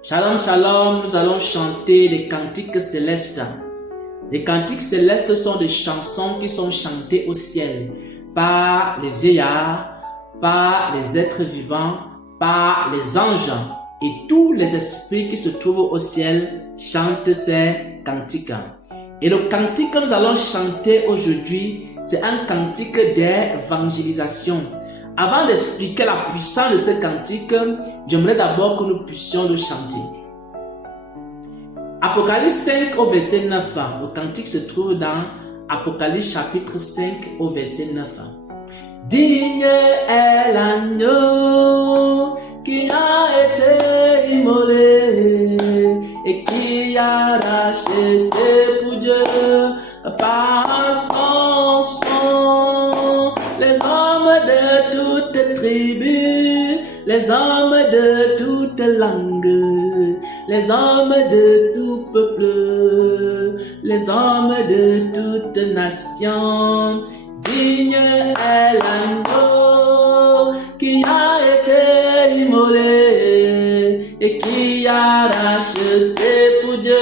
Shalom, shalom, nous allons chanter les cantiques célestes. Les cantiques célestes sont des chansons qui sont chantées au ciel par les vieillards, par les êtres vivants, par les anges. Et tous les esprits qui se trouvent au ciel chantent ces cantiques. Et le cantique que nous allons chanter aujourd'hui, c'est un cantique d'évangélisation. Avant d'expliquer la puissance de ce cantique, j'aimerais d'abord que nous puissions le chanter. Apocalypse 5 au verset 9. Le cantique se trouve dans Apocalypse chapitre 5 au verset 9. Digne est l'agneau qui a été immolé et qui a racheté pour Dieu par son sang les hommes de toutes tribus, les hommes de toutes langues, les hommes de tout peuple, les hommes de toutes nations. Digne est l'agneau qui a été immolé et qui a racheté pour Dieu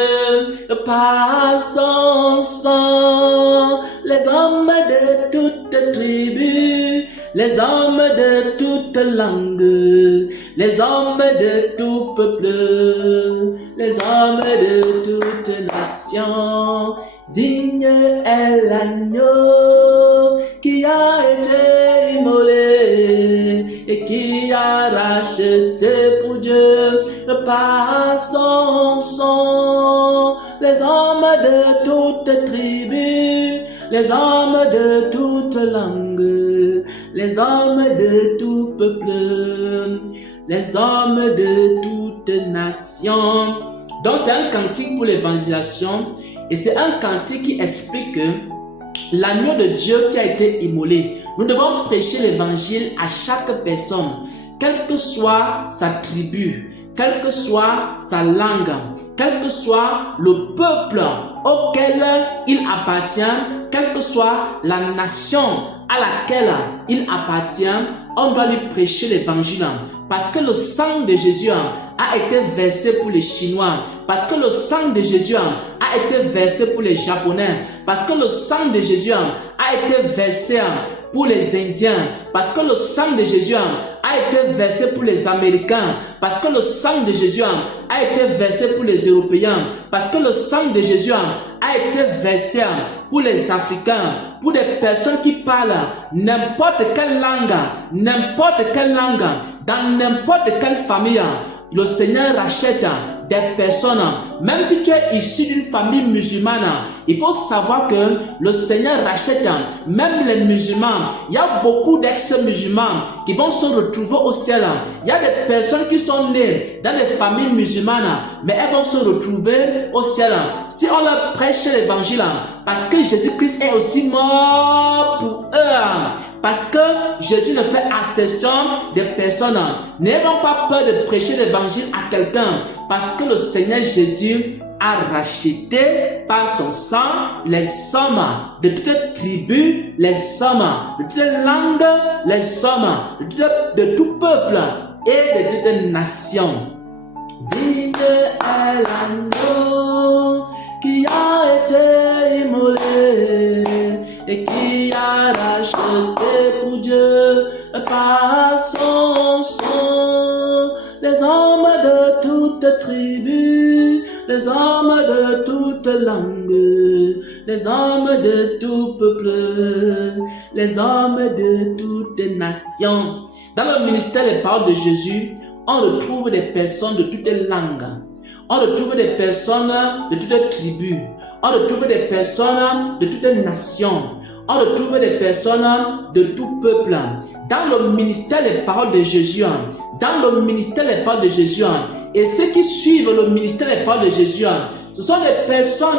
par son sang les hommes de toutes tribus, les hommes de toutes langues, les hommes de tout peuple, les hommes de toutes nations. Digne est l'agneau qui a été immolé et qui a racheté pour Dieu par son sang les hommes de toutes tribus, les hommes de toutes langues, les hommes de tout peuple, les hommes de toutes nations. Donc c'est un cantique pour l'évangélisation et c'est un cantique qui explique que l'agneau de Dieu qui a été immolé, nous devons prêcher l'évangile à chaque personne, quelle que soit sa tribu, quelle que soit sa langue, quel que soit le peuple auquel il appartient, quelle que soit la nation à laquelle il appartient, on doit lui prêcher l'évangile. Parce que le sang de Jésus a été versé pour les Chinois, parce que le sang de Jésus a été versé pour les Japonais, parce que le sang de Jésus a été versé pour les Indiens, parce que le sang de Jésus a été versé pour les Américains, parce que le sang de Jésus a été versé pour les Européens, parce que le sang de Jésus a été versé pour les Africains, pour des personnes qui parlent n'importe quelle langue, dans n'importe quelle famille. Le Seigneur rachète des personnes, même si tu es issu d'une famille musulmane, il faut savoir que le Seigneur rachète même les musulmans. Il y a beaucoup d'ex-musulmans qui vont se retrouver au ciel. Il y a des personnes qui sont nées dans des familles musulmanes, mais elles vont se retrouver au ciel si on leur prêche l'évangile, parce que Jésus-Christ est aussi mort pour eux. Parce que Jésus ne fait accession des personnes. N'ayons pas peur de prêcher l'évangile à quelqu'un. Parce que le Seigneur Jésus a racheté par son sang les hommes de toutes tribus, les hommes de toutes langues, les hommes de tout peuple et de toutes nations. Digne est l'agneau qui a été immolé et qui a racheté pour Dieu par son sang les hommes de toutes tribus, les hommes de toutes langues, les hommes de tout peuple, les hommes de toutes nations. Dans le ministère des paroles de Jésus, on retrouve des personnes de toutes les langues. On retrouve des personnes de toutes les tribus. On retrouve des personnes de toutes les nations. On retrouve des personnes de tout peuple. Dans le ministère des paroles de Jésus, et ceux qui suivent le ministère des paroles de Jésus, ce sont des personnes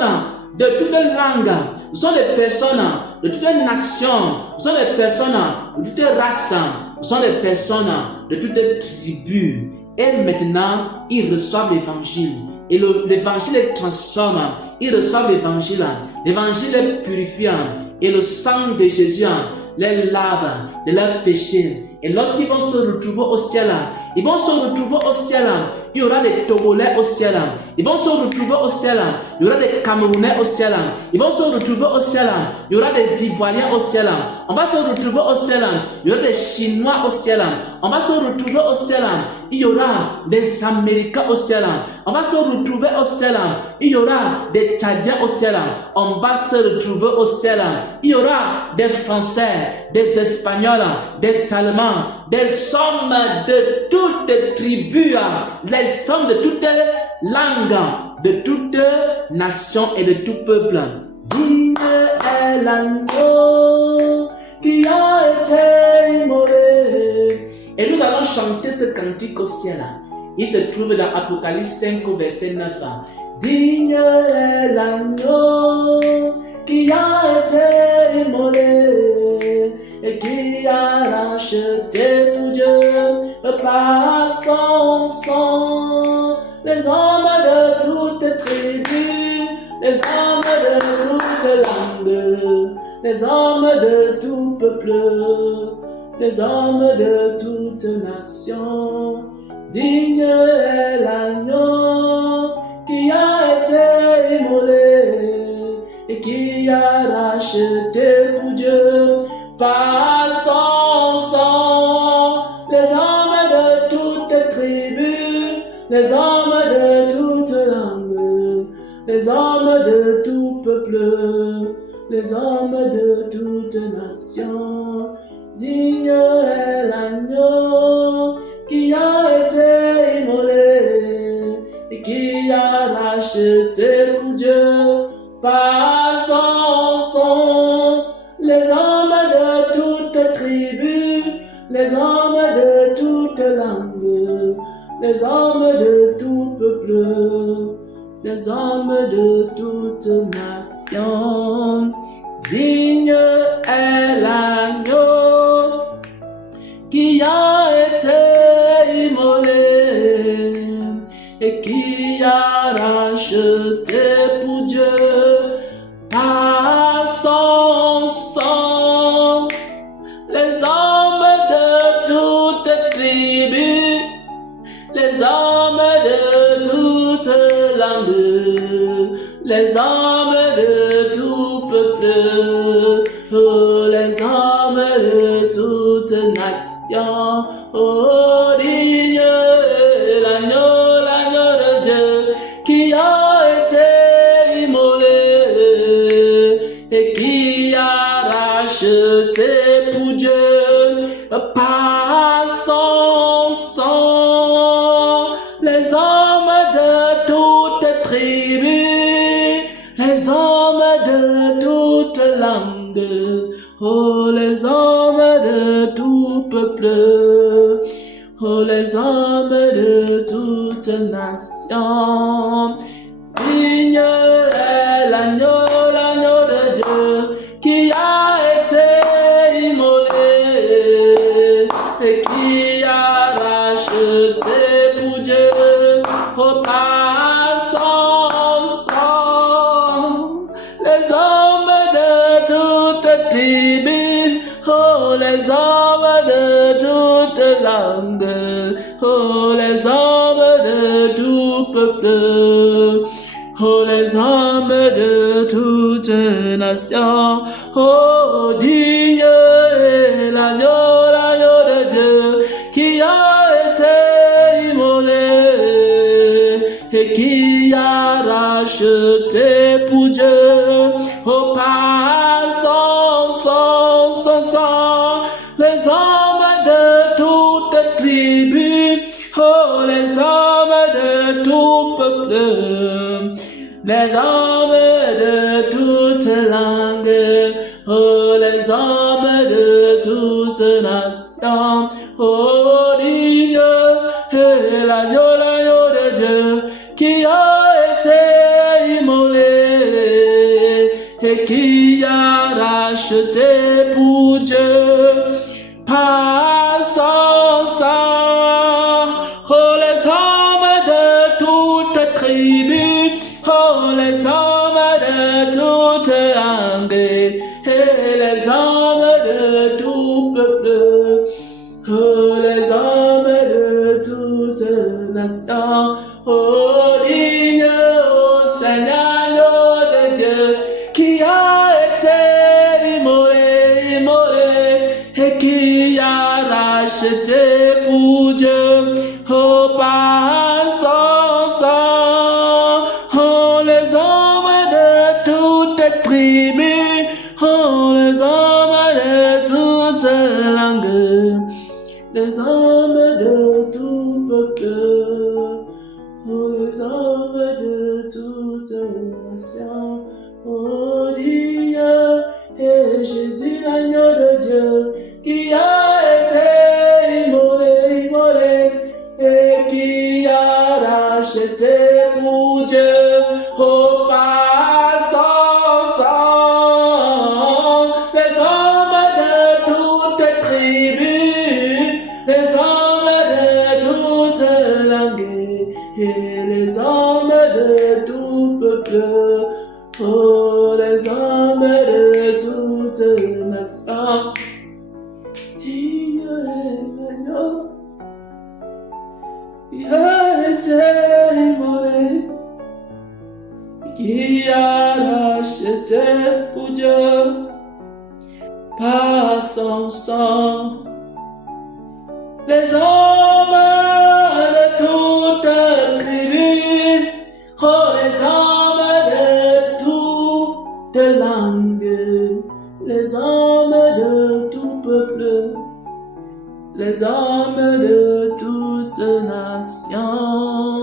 de toutes les langues, ce sont des personnes de toutes les nations, ce sont des personnes de toutes les races, ce sont des personnes de toutes les tribus. Et maintenant, ils reçoivent l'évangile. Et l'évangile les transforme. Ils reçoivent l'évangile. L'évangile les purifie. Et le sang de Jésus les lave de leurs péchés. Et lorsqu'ils vont se retrouver au ciel, ils vont se retrouver au ciel Il y aura des Togolais au ciel. Ils vont se retrouver au ciel. Il y aura des Camerounais au ciel. Ils vont se retrouver au ciel. Il y aura des Ivoiriens au ciel. On va se retrouver au ciel. Il y aura des Chinois au ciel. On va se retrouver au ciel. Il y aura des Américains au ciel. On va se retrouver au ciel. Il y aura des Tchadiens au ciel. On va se retrouver au ciel. Il y aura des Français, des Espagnols, des Allemands, des hommes de toutes tribus, les hommes de toutes langues, de toutes nations et de tout peuple. Digne est l'agneau qui a été immolé. Et nous allons chanter ce cantique au ciel. Il se trouve dans Apocalypse 5 au verset 9. Digne est l'agneau qui a été immolé et qui a racheté pour Dieu par son sang les hommes de toutes tribus, les hommes de toutes langues, les hommes de tout peuple, les hommes de toutes nations. Digne est l'agneau qui a été immolé et qui a racheté pour Dieu par son sang les hommes de toutes tribus, les hommes de toutes langues, les hommes de tout peuple, les hommes de toutes nations. Digne est l'agneau qui a été immolé et qui a racheté pour Dieu par son sang les hommes de toutes tribus, les hommes de toutes langues, les hommes de tout peuple, les hommes de toutes nations. Digne est l'agneau qui a été immolé et qui a racheté pour Dieu par son sang les hommes de toutes tribus, les hommes de toutes langues, les hommes de tout peuple, oh, les hommes de toutes nations. Oh, digne l'agneau, l'agneau de Dieu qui a été immolé et qui a racheté pour Dieu par son sang les hommes de toutes tribus, les hommes de toutes langues, oh, les hommes de tout peuple, oh, les hommes de toutes nations. Digne est l'agneau, l'agneau de Dieu qui a été immolé et qui a racheté pour Dieu oh, par son sang les hommes de toutes tribus, oh, les hommes de toutes langues, oh, les hommes de tout peuple, oh, les hommes de toutes nations. Oh, digne est l'agneau, l'agneau de Dieu qui a été immolé et qui a racheté pour Dieu oh, par son sang les hommes de toutes tribus, oh, les hommes de tout peuple, les hommes de toutes langues, oh, les hommes de toutes nations. Oh, digne est l'agneau, l'agneau de Dieu qui a été immolé et qui a racheté pour Dieu par son sang. Oh, les hommes de toutes tribus, oh, les hommes de toutes langues, et les hommes de tout peuple, oh, les hommes de toutes nations. oh digne, oh Seigneur de Dieu, qui a été immolé, immolé, et qui a racheté pour Dieu, oh par son sang, oh les hommes de toutes tribus, oh les hommes de toutes langues, les hommes de tout peuple, oh les hommes de toutes nations, oh Dieu, et Jésus l'agneau de Dieu, qui a été immolé, immolé, et qui a racheté pour Dieu, oh par son sang, les hommes de toutes tribus, les hommes de toutes langues, et les hommes de tout peuple, oh les hommes de toutes nations. Digne est l'agneau qui a été immolé, qui a racheté pour Dieu par son sang. Les hommes de toutes tribus, oh les hommes de toutes langues, les hommes de tout peuple, les hommes de toutes nations.